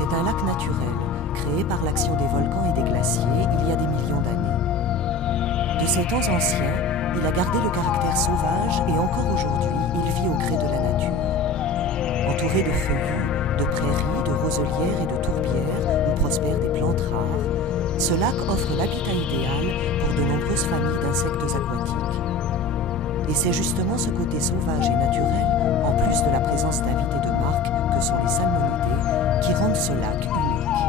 C'est un lac naturel, créé par l'action des volcans et des glaciers il y a des millions d'années. De ces temps anciens, il a gardé le caractère sauvage et encore aujourd'hui, il vit au gré de la nature. Entouré de feuillus, de prairies, de roselières et de tourbières où prospèrent des plantes rares, ce lac offre l'habitat idéal pour de nombreuses familles d'insectes aquatiques. Et c'est justement ce côté sauvage et naturel, en plus de la présence d'invités de marque que sont les salmonidés, qui rendent ce lac unique.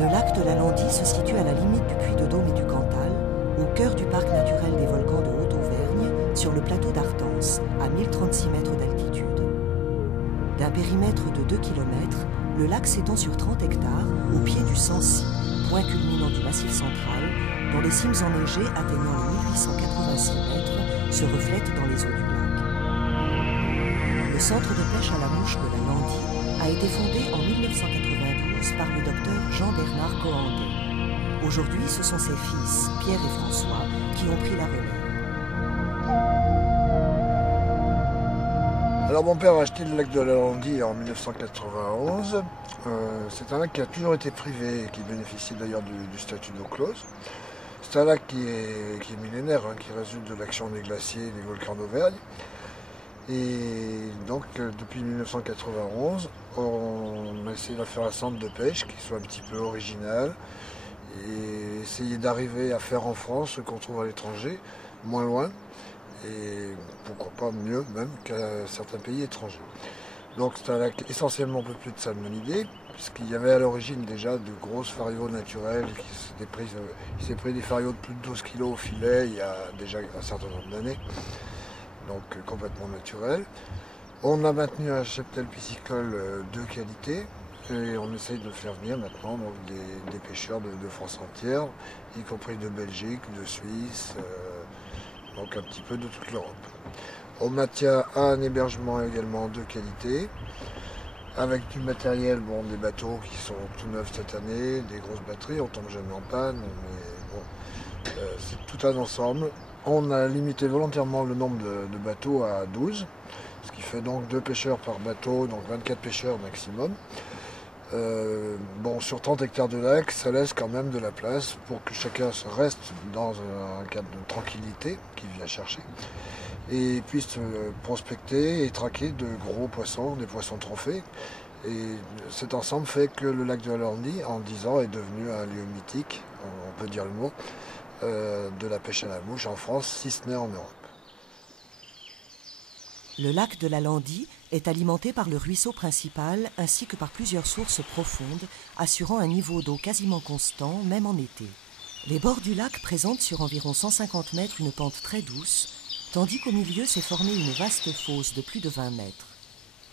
Le lac de la Landie se situe à la limite du Puy-de-Dôme et du Cantal, au cœur du parc naturel des volcans de Haute-Auvergne, sur le plateau d'Artense, à 1036 mètres d'altitude. D'un périmètre de 2 km, le lac s'étend sur 30 hectares au pied du Sancy, point culminant du Massif central, dont les cimes enneigées atteignant les 1886 mètres se reflètent dans les eaux du lac. Le centre de pêche à la mouche de la Landie a été fondé en 1992 par le docteur Jean-Bernard Cohandet. Aujourd'hui, ce sont ses fils, Pierre et François, qui ont pris la relève. Alors mon père a acheté le lac de la Landie en 1991. C'est un lac qui a toujours été privé et qui bénéficie d'ailleurs du statut d'eau close. C'est un lac qui est millénaire, qui résulte de l'action des glaciers et des volcans d'Auvergne. Et donc depuis 1991, on a essayé de faire un centre de pêche qui soit un petit peu original et essayer d'arriver à faire en France ce qu'on trouve à l'étranger, moins loin. Et pourquoi pas mieux même qu'à certains pays étrangers. Donc c'est un lac essentiellement peuplé de salmonidés, puisqu'il y avait à l'origine déjà de grosses fariaux naturelles, il s'est pris des fariaux de plus de 12 kg au filet il y a déjà un certain nombre d'années, donc complètement naturel. On a maintenu un cheptel piscicole de qualité, et on essaye de faire venir maintenant donc, des pêcheurs de France entière, y compris de Belgique, de Suisse, donc un petit peu de toute l'Europe. On maintient un hébergement également de qualité, avec du matériel, des bateaux qui sont tout neufs cette année, des grosses batteries, on tombe jamais en panne, mais bon, c'est tout un ensemble. On a limité volontairement le nombre de bateaux à 12, ce qui fait donc 2 pêcheurs par bateau, donc 24 pêcheurs maximum. Sur 30 hectares de lac, ça laisse quand même de la place pour que chacun se reste dans un cadre de tranquillité qu'il vient chercher et puisse prospecter et traquer de gros poissons, des poissons trophées. Et cet ensemble fait que le lac de la Landie, en 10 ans, est devenu un lieu mythique, on peut dire le mot, de la pêche à la mouche en France, si ce n'est en Europe. Le lac de la Landie est alimenté par le ruisseau principal ainsi que par plusieurs sources profondes, assurant un niveau d'eau quasiment constant, même en été. Les bords du lac présentent sur environ 150 mètres une pente très douce, tandis qu'au milieu s'est formée une vaste fosse de plus de 20 mètres.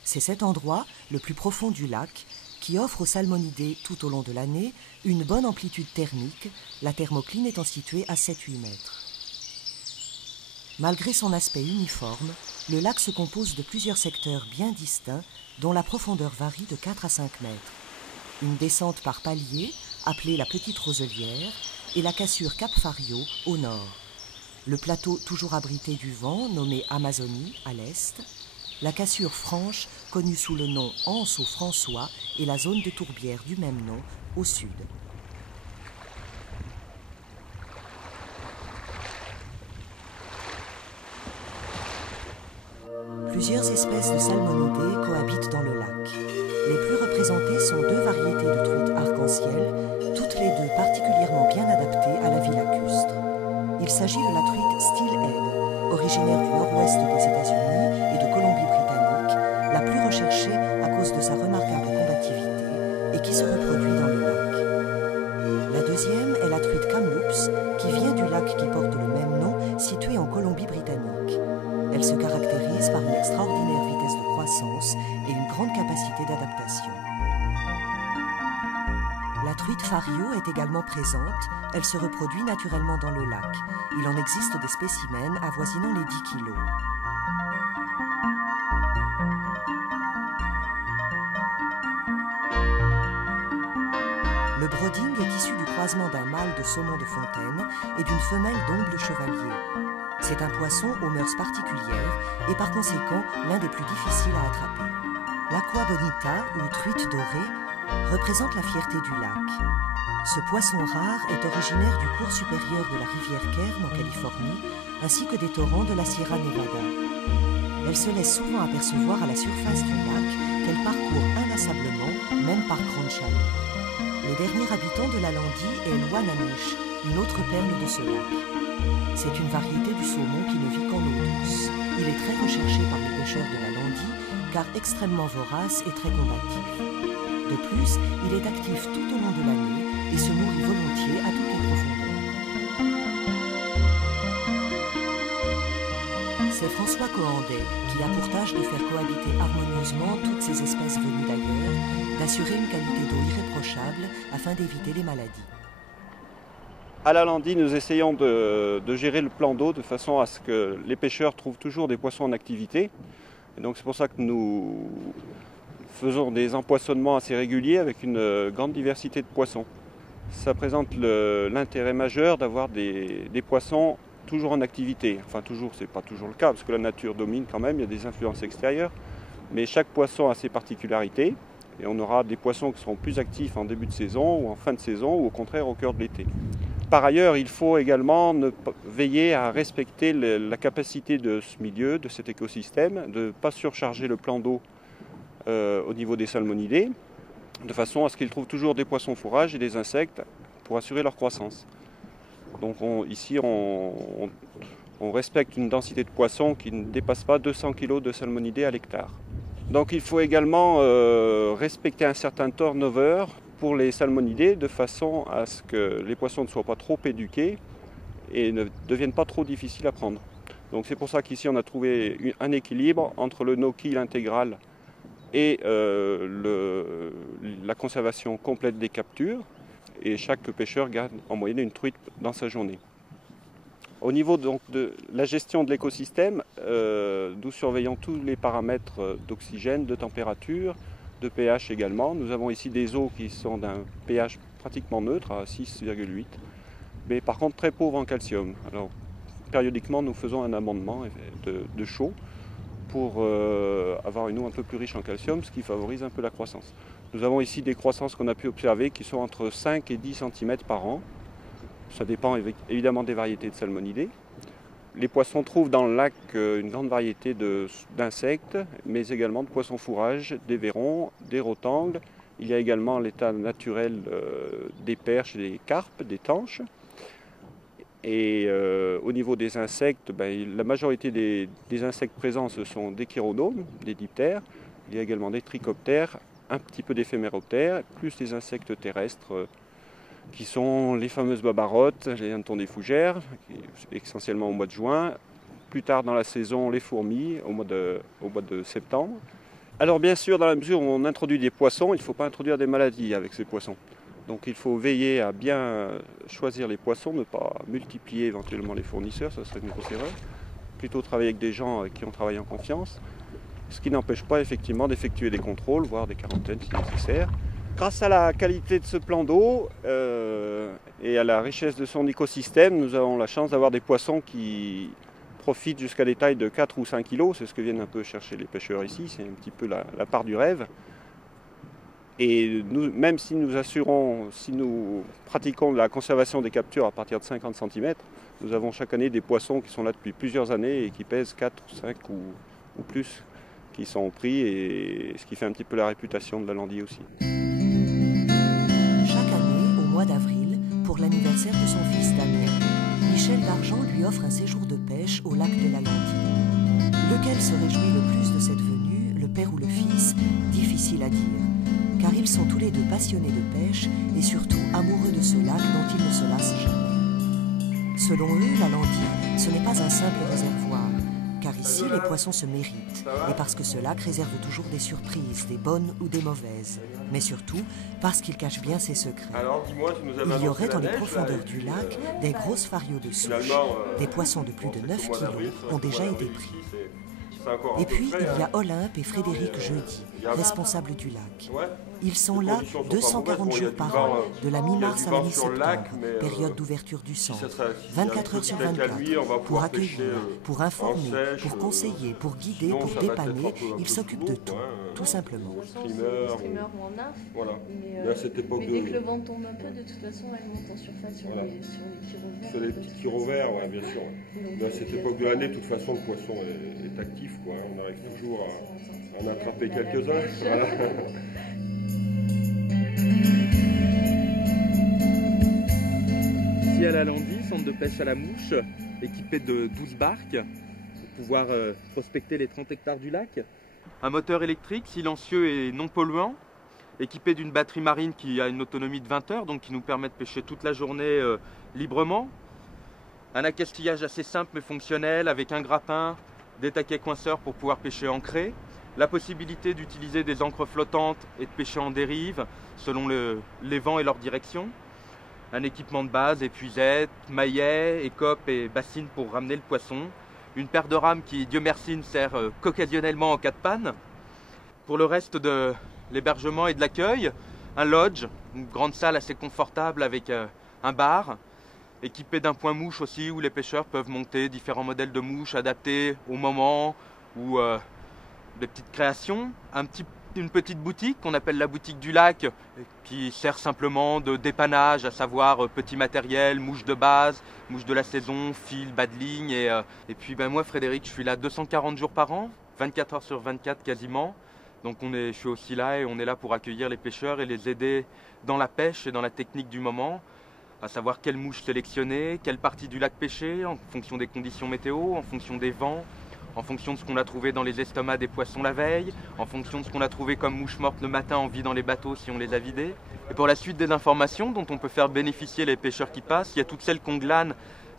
C'est cet endroit, le plus profond du lac, qui offre aux salmonidés tout au long de l'année une bonne amplitude thermique, la thermocline étant située à 7-8 mètres. Malgré son aspect uniforme, le lac se compose de plusieurs secteurs bien distincts dont la profondeur varie de 4 à 5 mètres. Une descente par palier, appelée la Petite Roselière, et la cassure Cap Fario au nord. Le plateau toujours abrité du vent, nommé Amazonie à l'est, la cassure franche, connue sous le nom Anse aux François, et la zone de tourbière du même nom au sud. Plusieurs espèces de salmonidés cohabitent dans le lac. Les plus représentées sont 2 variétés de truites arc-en-ciel, toutes les 2 particulièrement bien adaptées à la vie lacustre. Il s'agit de la truite Steelhead, originaire du nord-ouest des États-Unis et de Colombie-Britannique, la plus recherchée à cause de sa remarquable combativité et qui se reproduit dans le lac. La deuxième est la truite Kamloops, qui vient du lac qui porte le même nom, situé en Colombie-Britannique. Elle se caractérise par une extraordinaire vitesse de croissance et une grande capacité d'adaptation. La truite fario est également présente, elle se reproduit naturellement dans le lac. Il en existe des spécimens avoisinant les 10 kg. Le broding est issu du croisement d'un mâle de saumon de fontaine et d'une femelle d'omble chevalier. C'est un poisson aux mœurs particulières et par conséquent l'un des plus difficiles à attraper. L'Aqua Bonita, ou truite dorée, représente la fierté du lac. Ce poisson rare est originaire du cours supérieur de la rivière Kern en Californie, ainsi que des torrents de la Sierra Nevada. Elle se laisse souvent apercevoir à la surface du lac, qu'elle parcourt inlassablement, même par grande chaleur. Le dernier habitant de la Landie est l'Ouananiche, une autre perle de ce lac. C'est une variété du saumon qui ne vit qu'en eau douce. Il est très recherché par les pêcheurs de la Landie, car extrêmement vorace et très combatif. De plus, il est actif tout au long de l'année et se nourrit volontiers à toutes les profondeurs. C'est François Cohandet qui a pour tâche de faire cohabiter harmonieusement toutes ces espèces venues d'ailleurs, d'assurer une qualité d'eau irréprochable afin d'éviter les maladies. À la Landie, nous essayons de gérer le plan d'eau de façon à ce que les pêcheurs trouvent toujours des poissons en activité. Et donc c'est pour ça que nous faisons des empoisonnements assez réguliers avec une grande diversité de poissons. Ça présente l'intérêt majeur d'avoir des poissons toujours en activité. Enfin toujours, c'est pas toujours le cas parce que la nature domine quand même, il y a des influences extérieures. Mais chaque poisson a ses particularités et on aura des poissons qui seront plus actifs en début de saison ou en fin de saison ou au contraire au cœur de l'été. Par ailleurs, il faut également veiller à respecter la capacité de ce milieu, de cet écosystème, de ne pas surcharger le plan d'eau au niveau des salmonidés, de façon à ce qu'ils trouvent toujours des poissons fourrages et des insectes pour assurer leur croissance. Donc ici, on respecte une densité de poissons qui ne dépasse pas 200 kg de salmonidés à l'hectare. Donc il faut également respecter un certain turnover pour les salmonidés de façon à ce que les poissons ne soient pas trop éduqués et ne deviennent pas trop difficiles à prendre. Donc c'est pour ça qu'ici on a trouvé un équilibre entre le no-kill intégral et la conservation complète des captures, et chaque pêcheur garde en moyenne une truite dans sa journée. Au niveau donc de la gestion de l'écosystème, nous surveillons tous les paramètres d'oxygène, de température, de pH également. Nous avons ici des eaux qui sont d'un pH pratiquement neutre à 6,8, mais par contre très pauvres en calcium. Alors périodiquement nous faisons un amendement de chaux pour avoir une eau un peu plus riche en calcium, ce qui favorise un peu la croissance. Nous avons ici des croissances qu'on a pu observer qui sont entre 5 et 10 cm par an. Ça dépend évidemment des variétés de salmonidés. Les poissons trouvent dans le lac une grande variété d'insectes, mais également de poissons fourrages, des vairons, des rotangles. Il y a également l'état naturel des perches, des carpes, des tanches. Et au niveau des insectes, la majorité des insectes présents, ce sont des chironomes, des diptères. Il y a également des trichoptères, un petit peu d'éphéméroptères, plus les insectes terrestres qui sont les fameuses babarottes, les hannetons des fougères, essentiellement au mois de juin. Plus tard dans la saison, les fourmis, au mois de septembre. Alors bien sûr, dans la mesure où on introduit des poissons, il ne faut pas introduire des maladies avec ces poissons. Donc il faut veiller à bien choisir les poissons, ne pas multiplier éventuellement les fournisseurs, ça serait une grosse erreur. Plutôt travailler avec des gens avec qui on travaille en confiance, ce qui n'empêche pas effectivement d'effectuer des contrôles, voire des quarantaines si nécessaire. Grâce à la qualité de ce plan d'eau et à la richesse de son écosystème, nous avons la chance d'avoir des poissons qui profitent jusqu'à des tailles de 4 ou 5 kg. C'est ce que viennent un peu chercher les pêcheurs ici, c'est un petit peu la part du rêve. Et nous, même si nous pratiquons la conservation des captures à partir de 50 cm, nous avons chaque année des poissons qui sont là depuis plusieurs années et qui pèsent 4, 5 ou plus, qui sont pris, et ce qui fait un petit peu la réputation de la Landie aussi. Chaque année, au mois d'avril, pour l'anniversaire de son fils Damien, Michel Dargent lui offre un séjour de pêche au lac de la Landie. Lequel se réjouit le plus de cette venue, le père ou le fils, difficile à dire, car ils sont tous les deux passionnés de pêche et surtout amoureux de ce lac dont ils ne se lassent jamais. Selon eux, la Landie, ce n'est pas un simple réservoir, car ici les poissons se méritent, et parce que ce lac réserve toujours des surprises, des bonnes ou des mauvaises, mais surtout parce qu'il cache bien ses secrets. Il y aurait dans les profondeurs du lac des grosses farios de souche. Des poissons de plus de 9 kilos ont déjà été pris. Et puis, il y a Olympe et Frédéric Jeudi, responsables du lac. Ils sont là 240 jours par an, de la mi-mars à la mi-septembre, période d'ouverture du centre, 24 heures sur 24, pour accueillir, pour informer, pour conseiller, pour guider, pour dépanner. Ils s'occupent de tout simplement. Streamer ou en arf. Voilà. Mais dès que le vent tombe un peu, de toute façon, elle monte en surface sur les pyroverts. Sur les petits pyroverts, ouais, bien sûr. Mais à cette époque de l'année, de toute façon, le poisson est actif, quoi. On arrive toujours à en attraper quelques-uns. Voilà. Ici à la Landie, centre de pêche à la mouche, équipé de 12 barques pour pouvoir prospecter les 30 hectares du lac. Un moteur électrique silencieux et non polluant, équipé d'une batterie marine qui a une autonomie de 20 heures, donc qui nous permet de pêcher toute la journée librement. Un accastillage assez simple mais fonctionnel avec un grappin, des taquets coinceurs pour pouvoir pêcher ancré. La possibilité d'utiliser des ancres flottantes et de pêcher en dérive selon les vents et leur direction. Un équipement de base, épuisette, maillet, écope et bassine pour ramener le poisson. Une paire de rames qui, Dieu merci, ne sert qu'occasionnellement en cas de panne. Pour le reste de l'hébergement et de l'accueil, un lodge, une grande salle assez confortable avec un bar, équipé d'un point mouche aussi où les pêcheurs peuvent monter différents modèles de mouches adaptés au moment ou des petites créations. Une petite boutique qu'on appelle la boutique du lac qui sert simplement de dépannage, à savoir petit matériel, mouches de base, mouches de la saison, fil, bas de ligne. Et puis moi Frédéric, je suis là 240 jours par an, 24 heures sur 24 quasiment. Donc je suis aussi là et on est là pour accueillir les pêcheurs et les aider dans la pêche et dans la technique du moment, à savoir quelle mouche sélectionner, quelle partie du lac pêcher, en fonction des conditions météo, en fonction des vents, en fonction de ce qu'on a trouvé dans les estomacs des poissons la veille, en fonction de ce qu'on a trouvé comme mouche morte le matin en vie dans les bateaux si on les a vidés. Et pour la suite des informations dont on peut faire bénéficier les pêcheurs qui passent, il y a toutes celles qu'on glane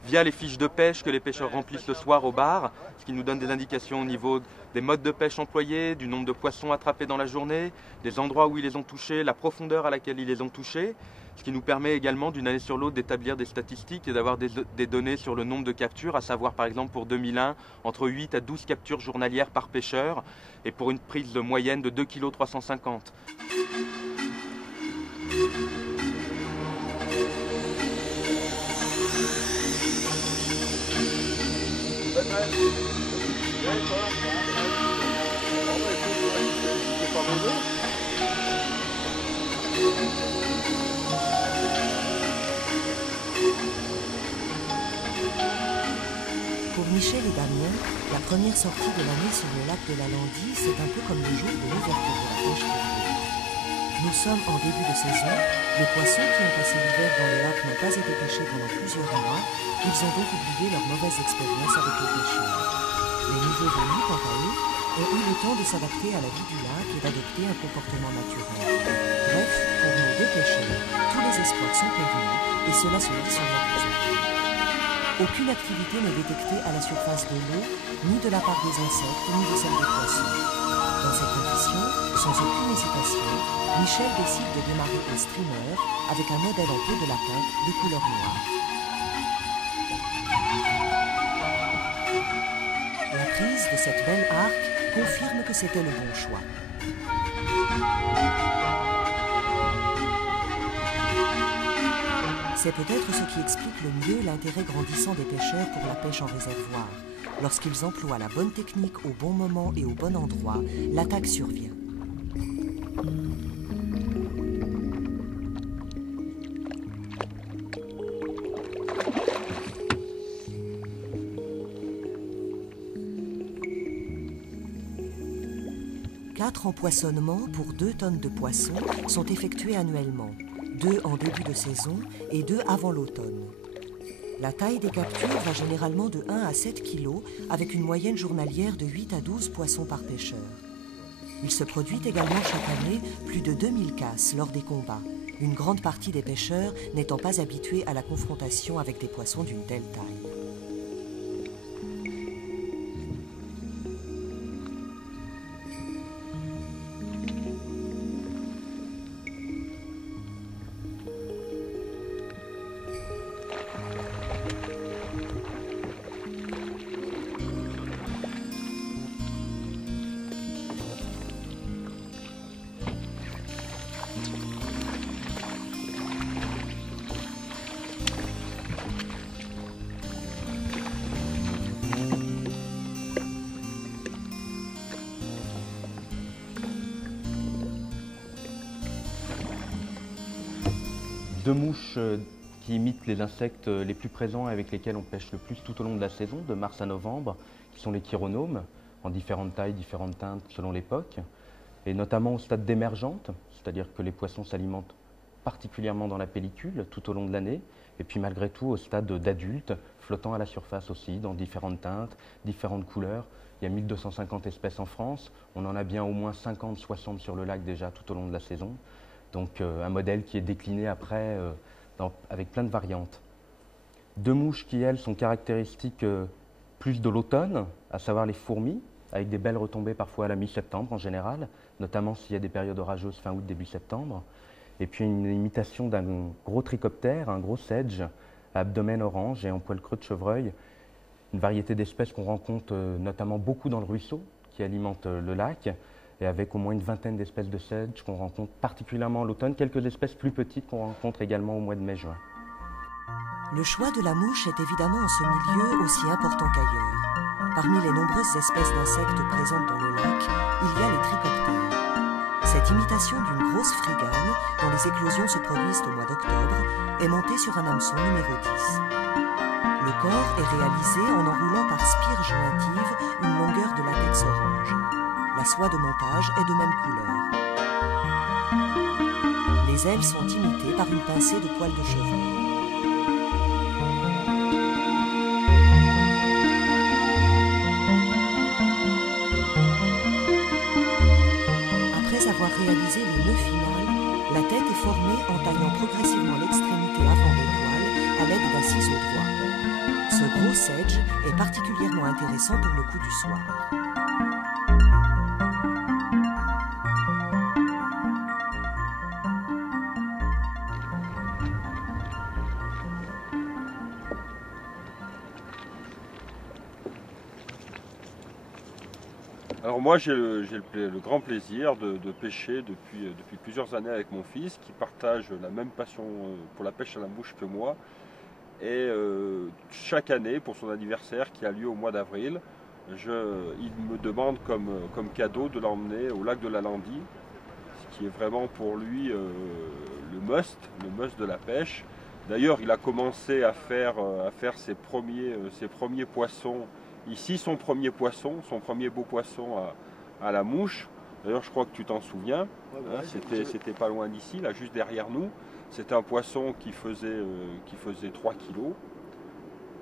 via les fiches de pêche que les pêcheurs remplissent le soir au bar, ce qui nous donne des indications au niveau des modes de pêche employés, du nombre de poissons attrapés dans la journée, des endroits où ils les ont touchés, la profondeur à laquelle ils les ont touchés, ce qui nous permet également d'une année sur l'autre d'établir des statistiques et d'avoir des données sur le nombre de captures, à savoir par exemple pour 2001, entre 8 à 12 captures journalières par pêcheur et pour une prise de moyenne de 2,350 kg. Pour Michel et Damien, la première sortie de l'année sur le lac de la Landie, c'est un peu comme le jour de l'ouverture de la pêche privée. Nous sommes en début de saison, les poissons qui ont passé l'hiver dans le lac n'ont pas été pêchés pendant plusieurs mois, ils ont donc oublié leur mauvaise expérience avec les pêcheurs. Les nouveaux venus, quant à eux, ont eu le temps de s'adapter à la vie du lac et d'adopter un comportement naturel. Bref, pour nos deux pêcheurs, tous les espoirs sont permis et cela se lit sur l'horizon. Aucune activité n'est détectée à la surface de l'eau, ni de la part des insectes, ni de celle des poissons. Dans ces conditions, sans aucune hésitation, Michel décide de démarrer un streamer avec un modèle en peau de lapin de couleur noire. La prise de cette belle arc confirme que c'était le bon choix. C'est peut-être ce qui explique le mieux l'intérêt grandissant des pêcheurs pour la pêche en réservoir. Lorsqu'ils emploient la bonne technique au bon moment et au bon endroit, l'attaque survient. Quatre empoisonnements pour 2 tonnes de poissons sont effectués annuellement. 2 en début de saison et 2 avant l'automne. La taille des captures va généralement de 1 à 7 kg avec une moyenne journalière de 8 à 12 poissons par pêcheur. Il se produit également chaque année plus de 2000 casses lors des combats, une grande partie des pêcheurs n'étant pas habitués à la confrontation avec des poissons d'une telle taille. deux mouches qui imitent les insectes les plus présents avec lesquels on pêche le plus tout au long de la saison, de mars à novembre, qui sont les chironomes, en différentes tailles, différentes teintes selon l'époque, et notamment au stade d'émergente, c'est-à-dire que les poissons s'alimentent particulièrement dans la pellicule tout au long de l'année, et puis malgré tout au stade d'adulte, flottant à la surface aussi, dans différentes teintes, différentes couleurs. Il y a 1250 espèces en France, on en a bien au moins 50-60 sur le lac déjà tout au long de la saison, donc un modèle qui est décliné après avec plein de variantes. Deux mouches qui, elles, sont caractéristiques plus de l'automne, à savoir les fourmis, avec des belles retombées parfois à la mi-septembre en général, notamment s'il y a des périodes orageuses fin août, début septembre. Et puis une imitation d'un gros trichoptère, un gros sedge, à abdomen orange et en poil creux de chevreuil. Une variété d'espèces qu'on rencontre notamment beaucoup dans le ruisseau, qui alimente le lac, et avec au moins une vingtaine d'espèces de sedge qu'on rencontre particulièrement en l'automne, quelques espèces plus petites qu'on rencontre également au mois de mai-juin. Le choix de la mouche est évidemment en ce milieu aussi important qu'ailleurs. Parmi les nombreuses espèces d'insectes présentes dans le lac, il y a les trichoptères. Cette imitation d'une grosse frégane, dont les éclosions se produisent au mois d'octobre, est montée sur un hameçon numéro 10. Le corps est réalisé en enroulant par spire jointive une longueur de latex orange. La soie de montage est de même couleur. Les ailes sont imitées par une pincée de poils de cheveux. Avoir réalisé le nœud final, la tête est formée en taillant progressivement l'extrémité avant des poils à l'aide d'un ciseau droit. Ce gros sedge est particulièrement intéressant pour le coup du soir. Alors moi j'ai le grand plaisir de pêcher depuis plusieurs années avec mon fils qui partage la même passion pour la pêche à la mouche que moi. Et chaque année pour son anniversaire qui a lieu au mois d'avril, il me demande comme cadeau de l'emmener au lac de la Landie, ce qui est vraiment pour lui le must de la pêche. D'ailleurs il a commencé à faire ses premiers poissons. Ici, son premier beau poisson à la mouche. D'ailleurs, je crois que tu t'en souviens. Ouais, c'était pas loin d'ici, là, juste derrière nous. C'était un poisson qui faisait 3 kilos.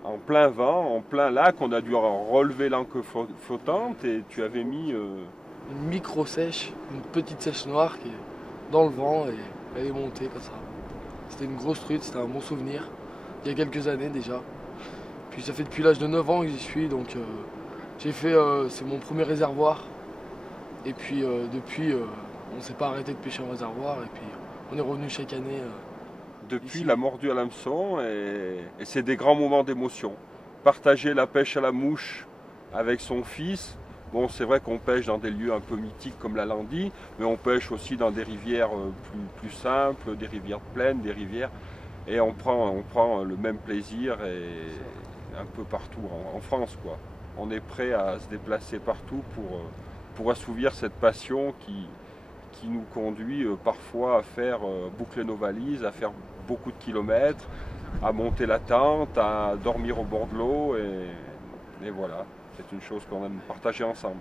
En plein vent, en plein lac, on a dû relever l'anque flottante et tu avais mis... Une micro-sèche, une petite sèche noire qui est dans le vent et elle est montée comme ça. C'était une grosse truite, c'était un bon souvenir. Il y a quelques années déjà. Puis ça fait depuis l'âge de 9 ans que j'y suis, donc j'ai fait, c'est mon premier réservoir. Et puis depuis, on ne s'est pas arrêté de pêcher en réservoir et puis on est revenu chaque année. Depuis, il a mordu à l'hameçon et c'est des grands moments d'émotion. Partager la pêche à la mouche avec son fils, bon c'est vrai qu'on pêche dans des lieux un peu mythiques comme la Landie, mais on pêche aussi dans des rivières plus simples, des rivières pleines, des rivières, et on prend le même plaisir et un peu partout en France, quoi. On est prêt à se déplacer partout pour assouvir cette passion qui nous conduit parfois à faire boucler nos valises, à faire beaucoup de kilomètres, à monter la tente, à dormir au bord de l'eau et voilà, c'est une chose qu'on aime partager ensemble.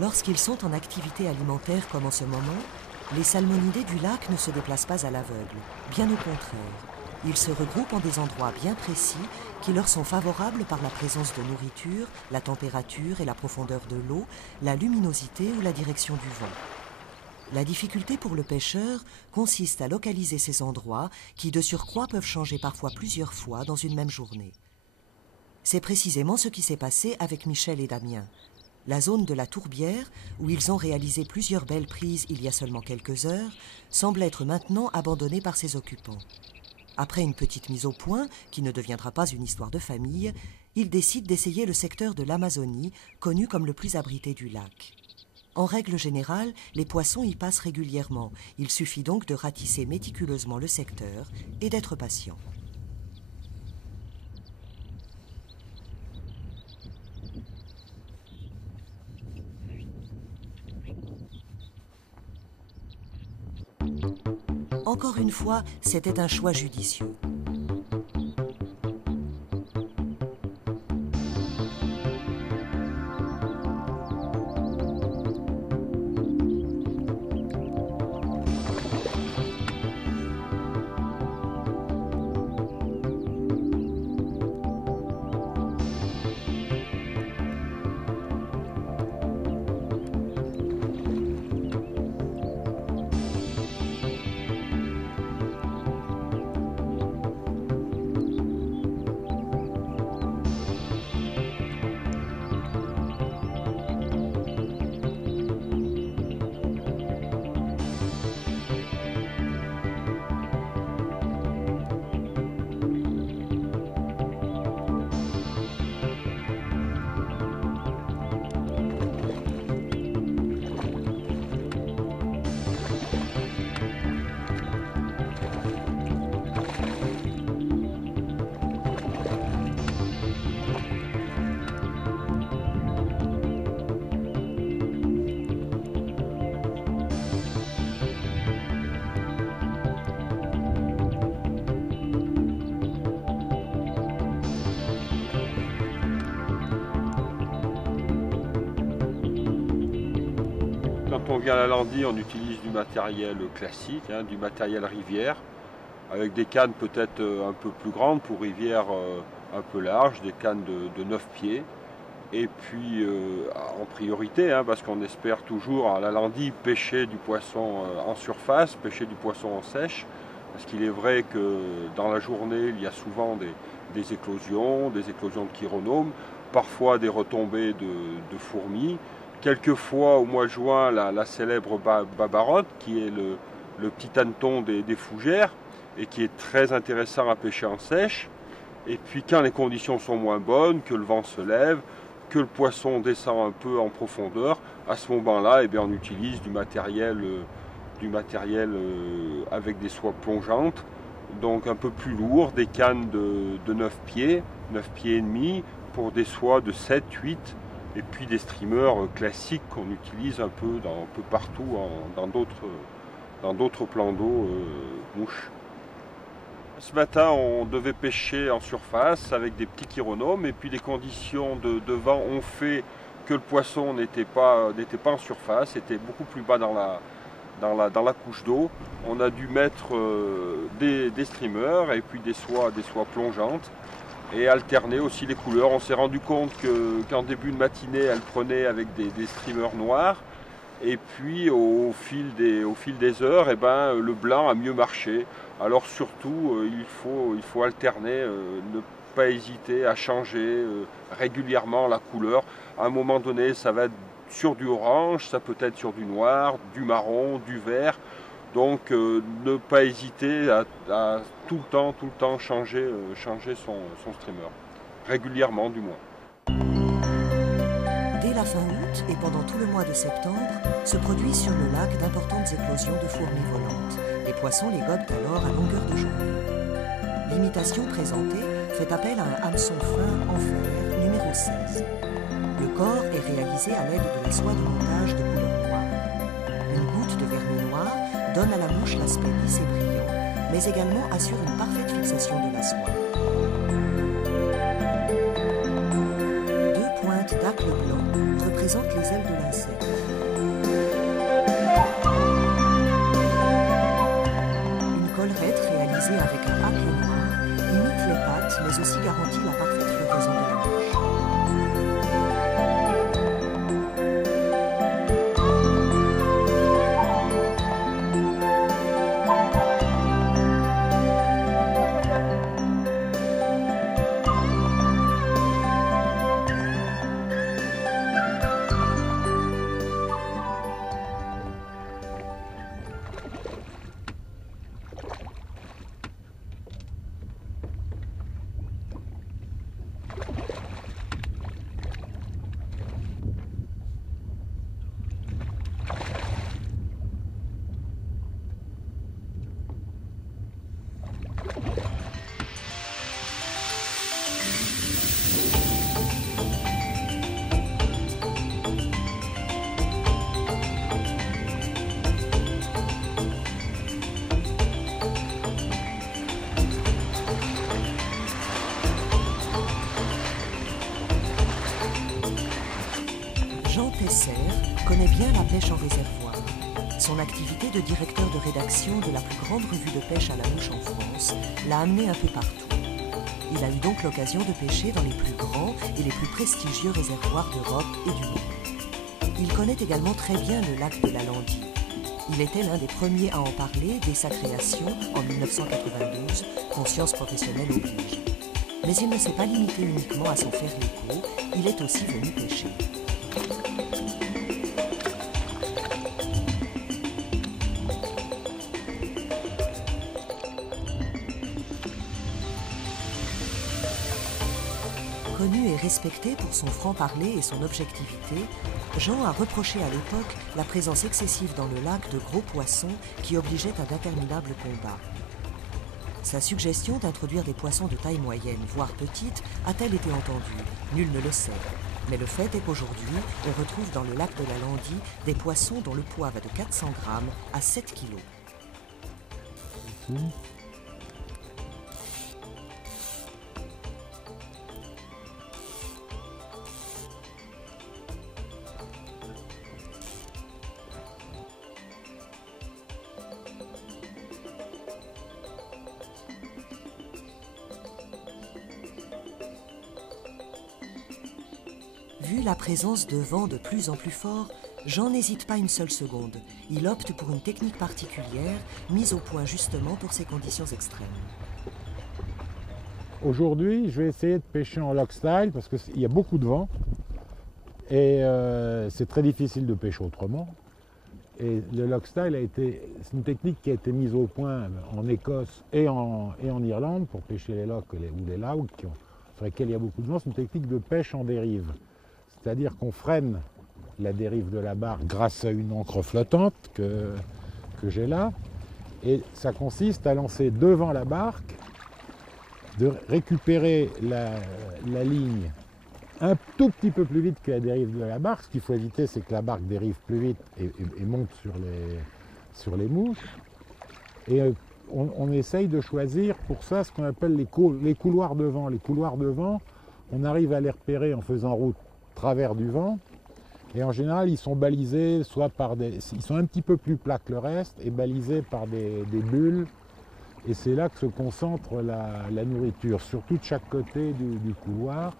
Lorsqu'ils sont en activité alimentaire comme en ce moment, les salmonidés du lac ne se déplacent pas à l'aveugle, bien au contraire. Ils se regroupent en des endroits bien précis qui leur sont favorables par la présence de nourriture, la température et la profondeur de l'eau, la luminosité ou la direction du vent. La difficulté pour le pêcheur consiste à localiser ces endroits qui, de surcroît, peuvent changer parfois plusieurs fois dans une même journée. C'est précisément ce qui s'est passé avec Michel et Damien. La zone de la Tourbière, où ils ont réalisé plusieurs belles prises il y a seulement quelques heures, semble être maintenant abandonnée par ses occupants. Après une petite mise au point, qui ne deviendra pas une histoire de famille, ils décident d'essayer le secteur de l'Amazonie, connu comme le plus abrité du lac. En règle générale, les poissons y passent régulièrement. Il suffit donc de ratisser méticuleusement le secteur et d'être patient. Encore une fois, c'était un choix judicieux. Quand on vient à la Landie, on utilise du matériel classique, du matériel rivière, avec des cannes peut-être un peu plus grandes pour rivière un peu large, des cannes de 9 pieds. Et puis en priorité, parce qu'on espère toujours à la Landie pêcher du poisson en surface, pêcher du poisson en sèche, parce qu'il est vrai que dans la journée, il y a souvent des éclosions de chironomes, parfois des retombées de fourmis. Quelquefois, au mois de juin, la célèbre babarotte, qui est le petit hanneton des fougères, et qui est très intéressant à pêcher en sèche. Et puis quand les conditions sont moins bonnes, que le vent se lève, que le poisson descend un peu en profondeur, à ce moment-là, on utilise du matériel avec des soies plongeantes, donc un peu plus lourd, des cannes de 9 pieds et demi, pour des soies de 7, 8, et puis des streamers classiques qu'on utilise un peu partout dans d'autres plans d'eau mouches. Ce matin, on devait pêcher en surface avec des petits chironomes, et puis les conditions de vent ont fait que le poisson n'était pas en surface, était beaucoup plus bas dans la couche d'eau. On a dû mettre des streamers et puis des soies plongeantes, et alterner aussi les couleurs. On s'est rendu compte qu'en début de matinée, elle prenait avec des streamers noirs, et puis au fil des heures, le blanc a mieux marché. Alors surtout, il faut alterner, ne pas hésiter à changer régulièrement la couleur. À un moment donné, ça va être sur du orange, ça peut être sur du noir, du marron, du vert. Donc ne pas hésiter à tout le temps changer son streamer, régulièrement du moins. Dès la fin août et pendant tout le mois de septembre, se produisent sur le lac d'importantes éclosions de fourmis volantes. Les poissons les gobent alors à longueur de journée. L'imitation présentée fait appel à un hameçon fin en fer numéro 16. Le corps est réalisé à l'aide de la soie de montage de couleur noire. Une goutte de vernis noir donne à la mouche l'aspect lisse et brillant, mais également assure une parfaite fixation de la soie. Deux pointes dacre blanc représentent les ailes de l'insecte. Une collerette réalisée avec un hacle noir imite les pattes, mais aussi garantit la parfaite flottaison de la mouche. Tesser connaît bien la pêche en réservoir. Son activité de directeur de rédaction de la plus grande revue de pêche à la mouche en France l'a amené un peu partout. Il a eu donc l'occasion de pêcher dans les plus grands et les plus prestigieux réservoirs d'Europe et du monde. Il connaît également très bien le lac de la Landie. Il était l'un des premiers à en parler dès sa création en 1992, conscience professionnelle oblige. Mais il ne s'est pas limité uniquement à s'en faire l'écho, il est aussi venu pêcher. Connu et respecté pour son franc-parler et son objectivité, Jean a reproché à l'époque la présence excessive dans le lac de gros poissons qui obligeait à d'interminables combats. Sa suggestion d'introduire des poissons de taille moyenne, voire petite, a-t-elle été entendue? Nul ne le sait. Mais le fait est qu'aujourd'hui, on retrouve dans le lac de la Landie des poissons dont le poids va de 400 grammes à 7 kilos. Vu la présence de vent de plus en plus fort, Jean n'hésite pas une seule seconde. Il opte pour une technique particulière, mise au point justement pour ces conditions extrêmes. Aujourd'hui, je vais essayer de pêcher en lock style parce qu'il y a beaucoup de vent et c'est très difficile de pêcher autrement. Et le lock style c'est une technique qui a été mise au point en Écosse et en Irlande pour pêcher les locks ou les lougs sur lesquels il y a beaucoup de vent. C'est une technique de pêche en dérive. C'est-à-dire qu'on freine la dérive de la barque grâce à une ancre flottante que j'ai là. Et ça consiste à lancer devant la barque, de récupérer la ligne un tout petit peu plus vite que la dérive de la barque. Ce qu'il faut éviter, c'est que la barque dérive plus vite et monte sur les mouches. Et on essaye de choisir pour ça ce qu'on appelle les couloirs de vent. Les couloirs de vent, on arrive à les repérer en faisant route travers du vent, et en général ils sont balisés soit par ils sont un petit peu plus plats que le reste et balisés par des bulles, et c'est là que se concentre la nourriture, surtout de chaque côté du couloir,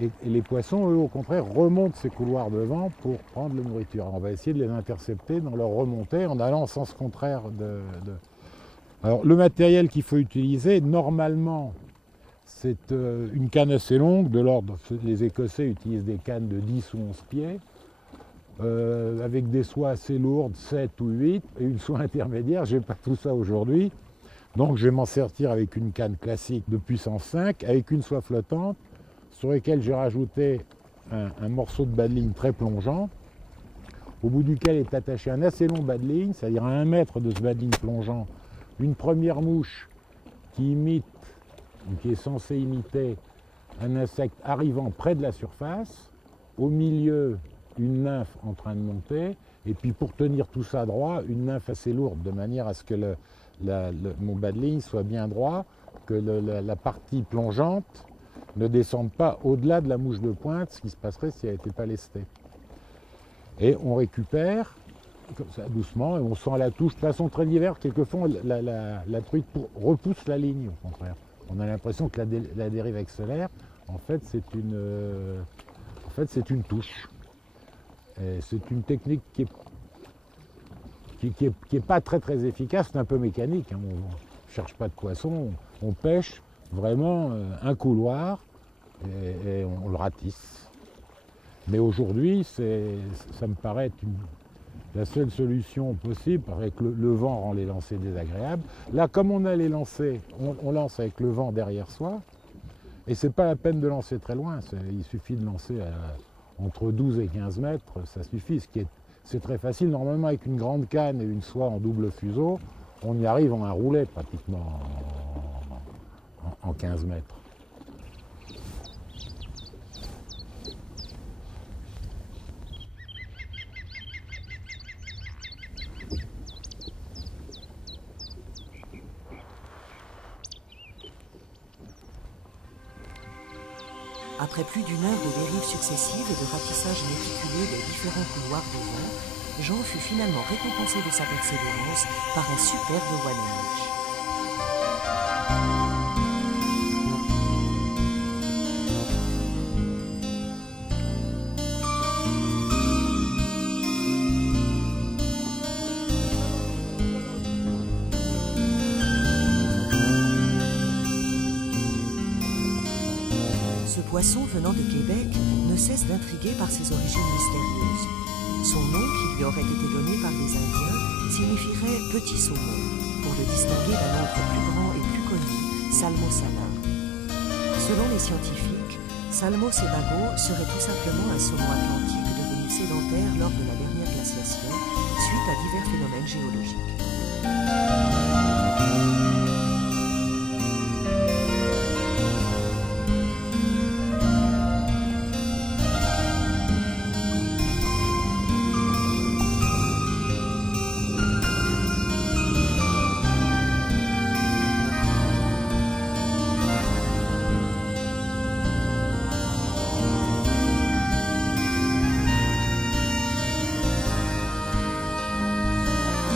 et les poissons, eux, au contraire, remontent ces couloirs de vent pour prendre la nourriture. On va essayer de les intercepter dans leur remontée en allant en sens contraire Alors le matériel qu'il faut utiliser, normalement, c'est une canne assez longue, de l'ordre, les Écossais utilisent des cannes de 10 ou 11 pieds, avec des soies assez lourdes, 7 ou 8, et une soie intermédiaire. Je n'ai pas tout ça aujourd'hui, donc je vais m'en sortir avec une canne classique de puissance 5, avec une soie flottante, sur laquelle j'ai rajouté un morceau de bas de ligne très plongeant, au bout duquel est attaché un assez long bas de ligne, c'est-à-dire à 1 mètre de ce bas de ligne plongeant, une première mouche qui est censé imiter un insecte arrivant près de la surface, au milieu une nymphe en train de monter, et puis pour tenir tout ça droit, une nymphe assez lourde, de manière à ce que mon bas de ligne soit bien droit, que la partie plongeante ne descende pas au-delà de la mouche de pointe, ce qui se passerait si elle n'était pas lestée. Et on récupère, comme ça, doucement, et on sent la touche de façon très diverse. Quelquefois, la truite repousse la ligne, au contraire. On a l'impression que la dérive accélère. En fait, c'est une touche. Et c'est une technique qui est pas très très efficace, c'est un peu mécanique. Hein. On ne cherche pas de poisson, on pêche vraiment un couloir et on le ratisse. Mais aujourd'hui, ça me paraît être la seule solution possible, parce que le vent rend les lancers désagréables. Là, comme on a les lancers, on lance avec le vent derrière soi, et c'est pas la peine de lancer très loin, il suffit de lancer entre 12 et 15 mètres, ça suffit. C'est très facile, normalement avec une grande canne et une soie en double fuseau, on y arrive en un roulet pratiquement en 15 mètres. Après plus d'une heure de dérives successives et de ratissage méticuleux des différents couloirs de vent, Jean fut finalement récompensé de sa persévérance par un superbe Wanenich. Ce poisson venant de Québec ne cesse d'intriguer par ses origines mystérieuses. Son nom, qui lui aurait été donné par les Indiens, signifierait « petit saumon », pour le distinguer d'un autre plus grand et plus connu, Salmo-Salar. Selon les scientifiques, Salmo-Sebago serait tout simplement un saumon atlantique devenu sédentaire lors de la dernière glaciation, suite à divers phénomènes géologiques.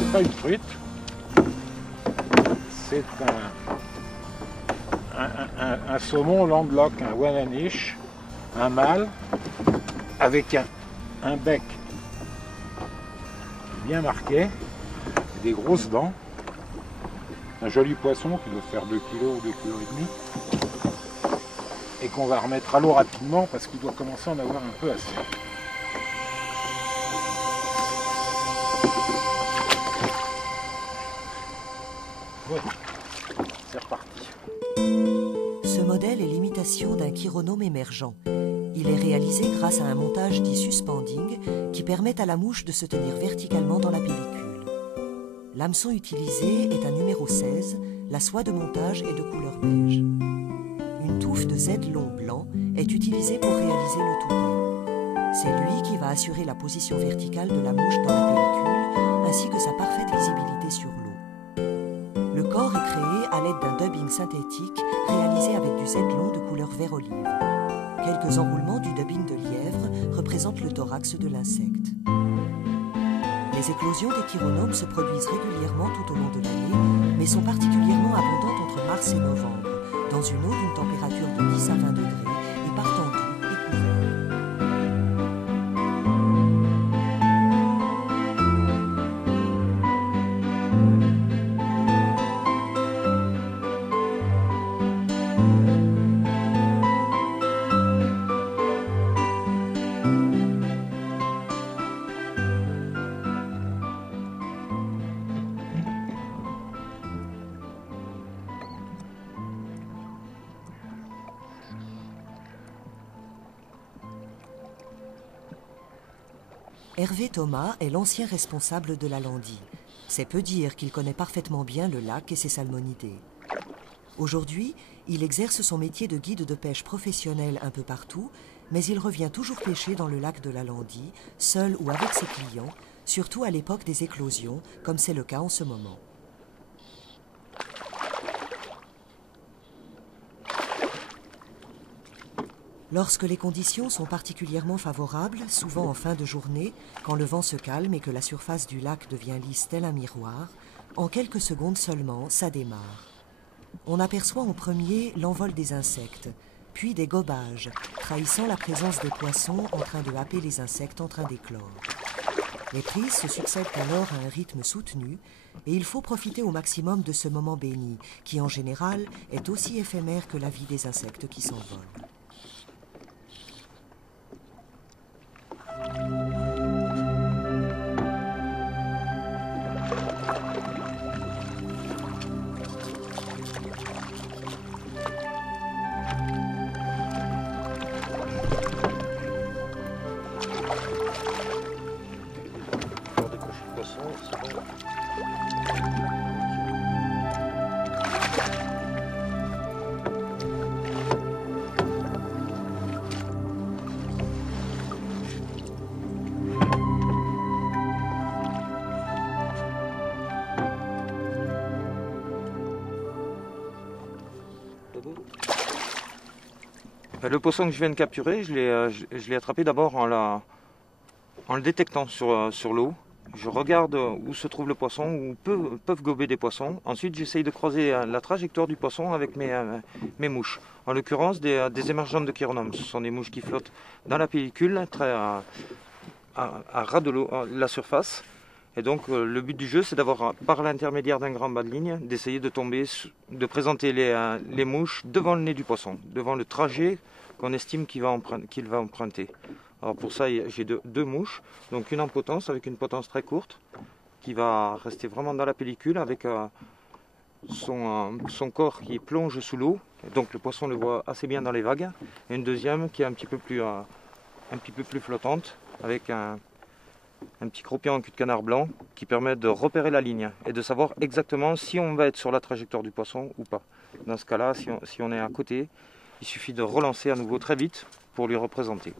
C'est pas une truite, c'est un saumon landlock, un Wanenich, un mâle, avec un bec bien marqué, des grosses dents, un joli poisson qui doit faire 2 kg ou 2,5 kg, et qu'on va remettre à l'eau rapidement parce qu'il doit commencer à en avoir un peu assez. Ouais, c'est reparti. Ce modèle est l'imitation d'un chironome émergent. Il est réalisé grâce à un montage dit suspending qui permet à la mouche de se tenir verticalement dans la pellicule. L'hameçon utilisé est un numéro 16, la soie de montage est de couleur beige. Une touffe de Z long blanc est utilisée pour réaliser le toupet. C'est lui qui va assurer la position verticale de la mouche dans la pellicule ainsi que sa parfaite visibilité sur l'eau. Le corps est créé à l'aide d'un dubbing synthétique réalisé avec du Z long de couleur vert olive. Quelques enroulements du dubbing de lièvre représentent le thorax de l'insecte. Les éclosions des chironomes se produisent régulièrement tout au long de l'année, mais sont particulièrement abondantes entre mars et novembre, dans une eau d'une température de 10 à 20 degrés et partant doux et couvert. Hervé Thomas est l'ancien responsable de la Landie. C'est peu dire qu'il connaît parfaitement bien le lac et ses salmonidés. Aujourd'hui, il exerce son métier de guide de pêche professionnel un peu partout, mais il revient toujours pêcher dans le lac de la Landie, seul ou avec ses clients, surtout à l'époque des éclosions, comme c'est le cas en ce moment. Lorsque les conditions sont particulièrement favorables, souvent en fin de journée, quand le vent se calme et que la surface du lac devient lisse tel un miroir, en quelques secondes seulement, ça démarre. On aperçoit en premier l'envol des insectes, puis des gobages, trahissant la présence des poissons en train de happer les insectes en train d'éclore. Les prises se succèdent alors à un rythme soutenu, et il faut profiter au maximum de ce moment béni, qui en général est aussi éphémère que la vie des insectes qui s'envolent. Le poisson que je viens de capturer, je l'ai attrapé d'abord en le détectant sur l'eau. Je regarde où se trouve le poisson, où peuvent gober des poissons. Ensuite, j'essaye de croiser la trajectoire du poisson avec mes mouches. En l'occurrence, des émergentes de chironome. Ce sont des mouches qui flottent dans la pellicule, très à ras de l'eau, la surface. Et donc, le but du jeu, c'est d'avoir, par l'intermédiaire d'un grand bas de ligne, d'essayer de présenter les mouches devant le nez du poisson, devant le trajet qu'on estime qu'il va emprunter. Alors pour ça, j'ai deux mouches, donc une en potence avec une potence très courte qui va rester vraiment dans la pellicule avec son corps qui plonge sous l'eau, donc le poisson le voit assez bien dans les vagues, et une deuxième qui est un petit peu plus flottante avec un petit croupion en cul de canard blanc qui permet de repérer la ligne et de savoir exactement si on va être sur la trajectoire du poisson ou pas. Dans ce cas-là, si on est à côté, il suffit de relancer à nouveau très vite pour lui représenter.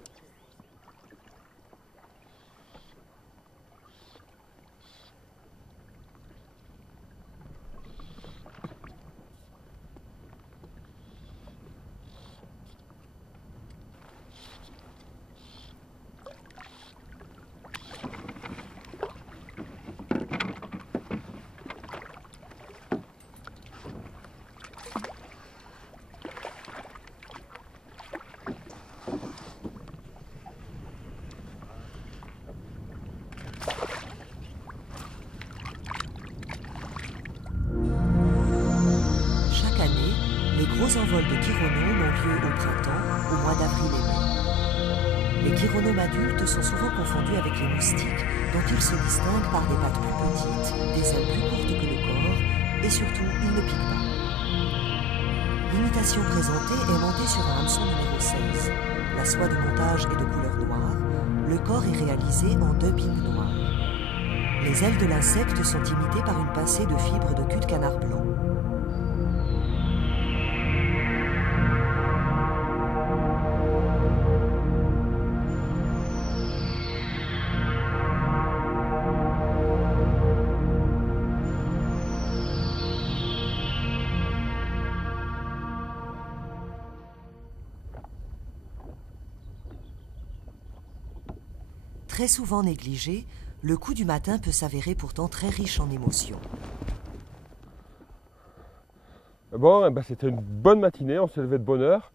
Les gros envols de chironomes ont lieu au printemps, au mois d'avril et mai. Les chironomes adultes sont souvent confondus avec les moustiques, dont ils se distinguent par des pattes plus petites, des ailes plus courtes que le corps, et surtout, ils ne piquent pas. L'imitation présentée est montée sur un hameçon numéro 16. La soie de montage est de couleur noire, le corps est réalisé en 2 billes noires. Les ailes de l'insecte sont imitées par une pincée de fibres de cul de canard blanc. Très souvent négligé, le coup du matin peut s'avérer pourtant très riche en émotions. Bon, c'était une bonne matinée, on s'est levé de bonne heure.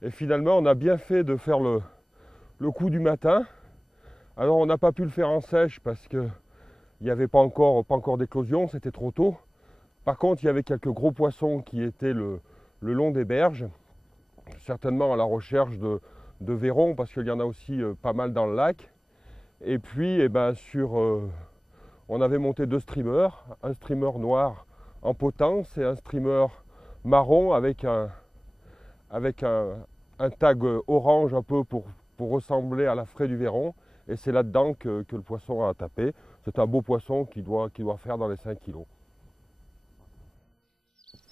Et finalement, on a bien fait de faire le coup du matin. Alors, on n'a pas pu le faire en sèche parce qu'il n'y avait pas encore d'éclosion, c'était trop tôt. Par contre, il y avait quelques gros poissons qui étaient le long des berges, certainement à la recherche de vairons, parce qu'il y en a aussi pas mal dans le lac. Et puis, on avait monté 2 streamers, un streamer noir en potence et un streamer marron avec un tag orange un peu pour ressembler à la fraie du vairon. Et c'est là-dedans que le poisson a tapé. C'est un beau poisson qui doit faire dans les 5 kilos.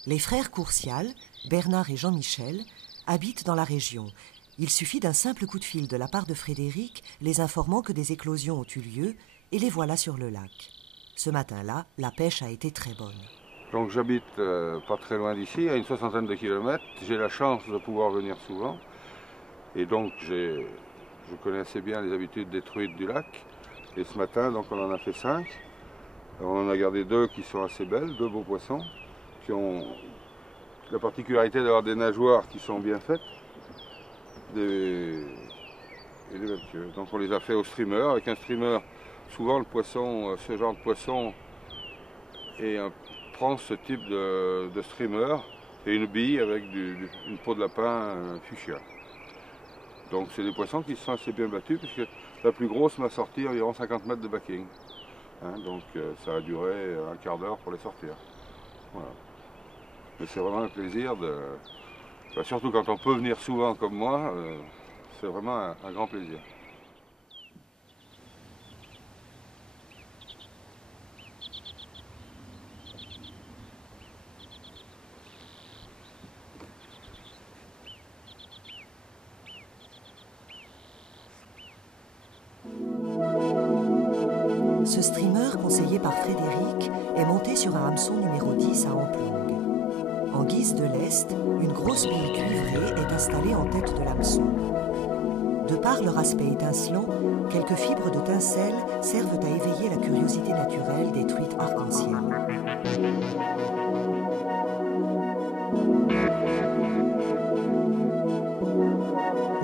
Les frères Courcial, Bernard et Jean-Michel, habitent dans la région. Il suffit d'un simple coup de fil de la part de Frédéric, les informant que des éclosions ont eu lieu, et les voilà sur le lac. Ce matin-là, la pêche a été très bonne. Donc j'habite pas très loin d'ici, à une 60aine de kilomètres. J'ai la chance de pouvoir venir souvent. Et donc je connais assez bien les habitudes des truites du lac. Et ce matin, donc on en a fait 5. On en a gardé 2 qui sont assez belles, 2 beaux poissons, qui ont la particularité d'avoir des nageoires qui sont bien faites. Et des belles queues. Donc on les a fait au streamer. Avec un streamer, souvent le poisson, ce genre de poisson prend ce type de streamer et une bille avec une peau de lapin fuchsia. Donc c'est des poissons qui se sont assez bien battus puisque la plus grosse m'a sorti environ 50 mètres de backing. Donc ça a duré un quart d'heure pour les sortir. Voilà. Mais c'est vraiment un plaisir surtout quand on peut venir souvent comme moi, c'est vraiment un grand plaisir. Ce streamer, conseillé par Frédéric, est monté sur un hameçon numéro 10 à Amplongue. En guise de lest, une grosse bille cuivrée est installée en tête de l'hameçon. De par leur aspect étincelant, quelques fibres de tincelle servent à éveiller la curiosité naturelle des truites arc-en-ciel.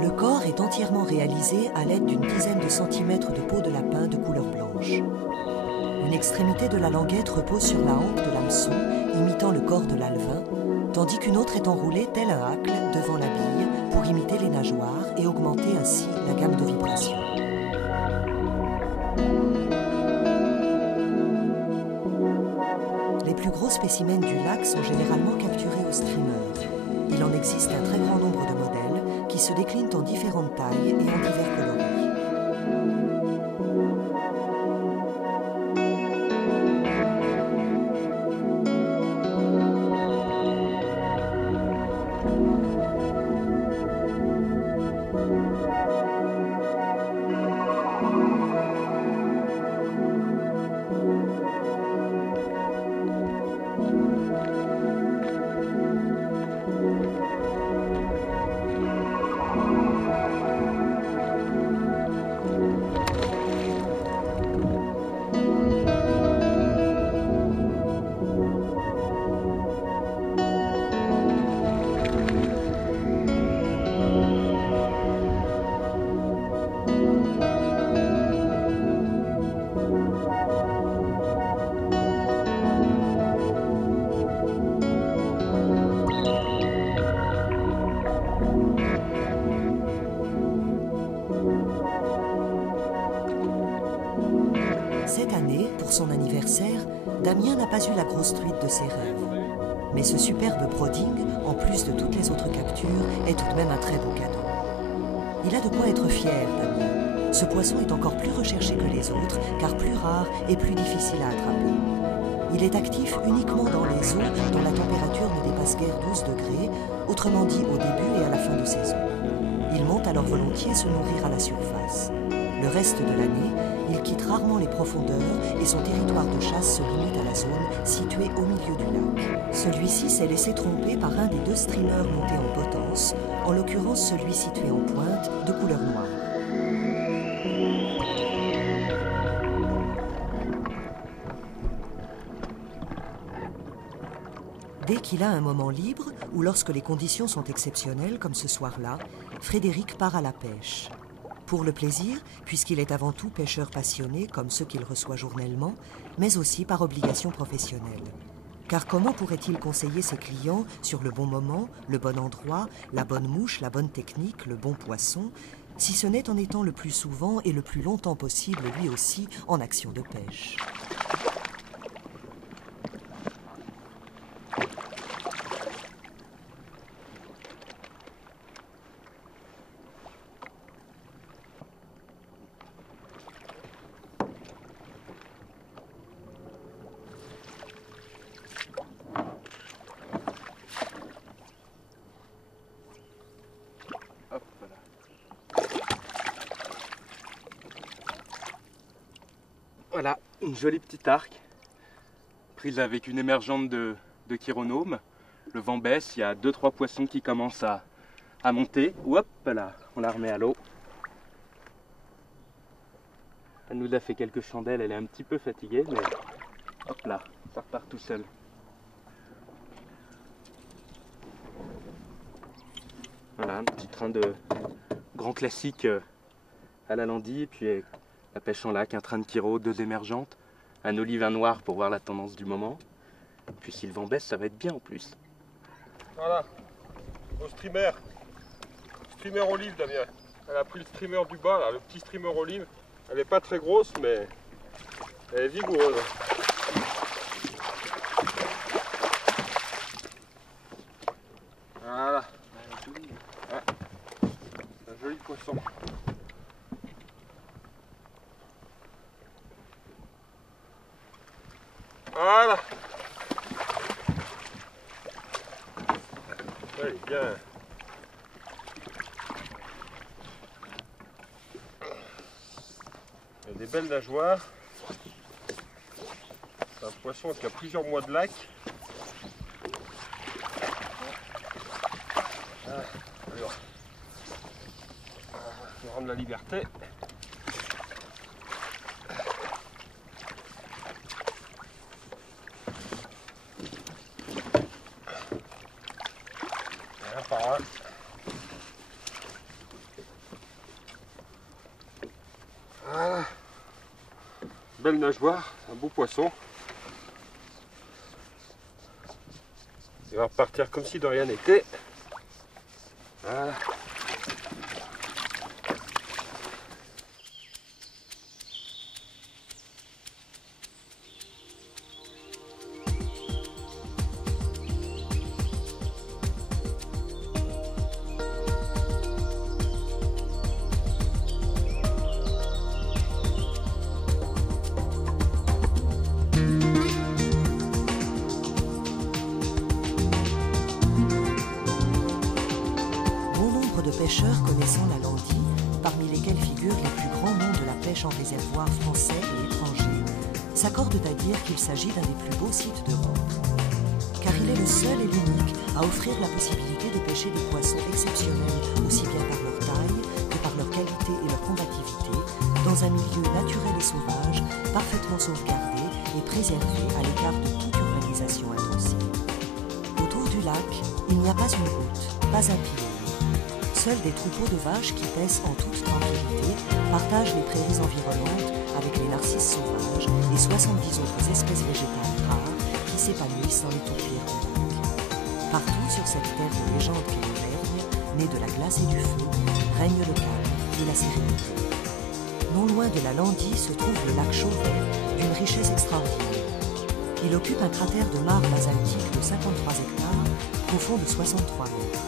Le corps est entièrement réalisé à l'aide d'une dizaine de centimètres de peau de lapin de couleur blanche. Une extrémité de la languette repose sur la hampe de l'hameçon, imitant le corps de l'alevin, tandis qu'une autre est enroulée tel un hacle devant la bille pour imiter les nageoires et augmenter ainsi la gamme de vibrations. Les plus gros spécimens du lac sont généralement capturés au streamer. Il en existe un très grand nombre de modèles qui se déclinent en différentes tailles et en divers coloris. Cette année, pour son anniversaire, Damien n'a pas eu la grosse truite de ses rêves. Mais ce superbe prodigue, en plus de toutes les autres captures, est tout de même un très beau cadeau. Il a de quoi être fier, Damien. Ce poisson est encore plus recherché que les autres, car plus rare et plus difficile à attraper. Il est actif uniquement dans les eaux dont la température ne dépasse guère 12 degrés, autrement dit au début et à la fin de saison. Il monte alors volontiers se nourrir à la surface. Le reste de l'année, il quitte rarement les profondeurs et son territoire de chasse se limite à la zone située au milieu du lac. Celui-ci s'est laissé tromper par un des deux streamers montés en potence, en l'occurrence celui situé en pointe de couleur noire. Dès qu'il a un moment libre, ou lorsque les conditions sont exceptionnelles, comme ce soir-là, Frédéric part à la pêche. Pour le plaisir, puisqu'il est avant tout pêcheur passionné, comme ceux qu'il reçoit journellement, mais aussi par obligation professionnelle. Car comment pourrait-il conseiller ses clients sur le bon moment, le bon endroit, la bonne mouche, la bonne technique, le bon poisson, si ce n'est en étant le plus souvent et le plus longtemps possible lui aussi en action de pêche. Voilà, une jolie petite arc, prise avec une émergente de chironome. Le vent baisse, il y a 2-3 poissons qui commencent à monter. Hop là, on la remet à l'eau. Elle nous a fait quelques chandelles, elle est un petit peu fatiguée, mais hop là, ça repart tout seul. Voilà, un petit train de grand classique à la Landie, puis la pêche en lac, un train de chiro, 2 émergentes, un olive, un noir pour voir la tendance du moment. Puis si le vent baisse, ça va être bien en plus. Voilà, au streamer. Streamer olive, Damien. Elle a pris le streamer du bas, là, le petit streamer olive. Elle n'est pas très grosse, mais elle est vigoureuse. Voilà. Ah, un joli poisson. Voilà. Elle est bien. Il y a des belles nageoires. C'est un poisson qui a plusieurs mois de lac. prendre la liberté. Un par un. Voilà. Belle nageoire, un beau poisson. Il va repartir comme si de rien n'était. Voilà. Pêcheurs connaissant la Landie, parmi lesquels figurent les plus grands noms de la pêche en réservoir français et étrangers, s'accordent à dire qu'il s'agit d'un des plus beaux sites d'Europe. Car il est le seul et l'unique à offrir la possibilité de pêcher des poissons exceptionnels aussi bien par leur taille que par leur qualité et leur combativité, dans un milieu naturel et sauvage, parfaitement sauvegardé et préservé à l'écart de toute urbanisation intensive. Autour du lac, il n'y a pas une route, pas un pied. Seuls des troupeaux de vaches qui paissent en toute tranquillité partagent les prairies environnantes avec les narcisses sauvages et 70 autres espèces végétales rares qui s'épanouissent dans les tourbières du lac. Partout sur cette terre de légende qu'est l'Auvergne, née de la glace et du feu, règne le calme et la sérénité. Non loin de la Landie se trouve le lac Chauvet, d'une richesse extraordinaire. Il occupe un cratère de marbre basaltique de 53 hectares, profond de 63 mètres.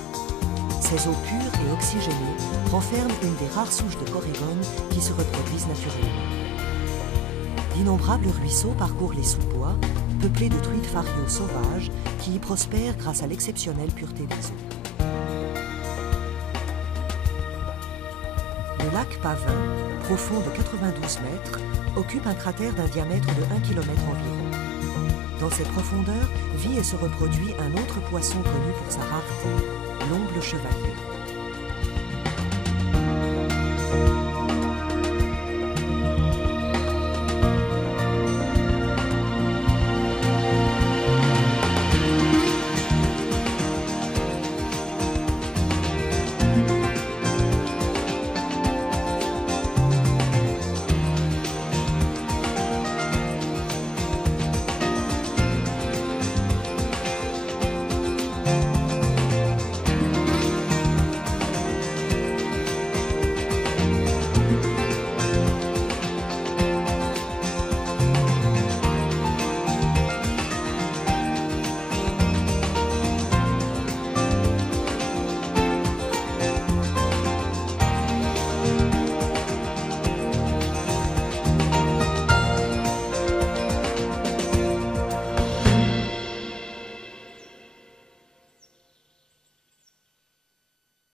Ces eaux pures et oxygénées renferment une des rares souches de corégones qui se reproduisent naturellement. D'innombrables ruisseaux parcourent les sous-bois, peuplés de truites fariaux sauvages qui y prospèrent grâce à l'exceptionnelle pureté des eaux. Le lac Pavin, profond de 92 mètres, occupe un cratère d'un diamètre de 1 km environ. Dans ses profondeurs vit et se reproduit un autre poisson connu pour sa rareté, l'omble chevalier.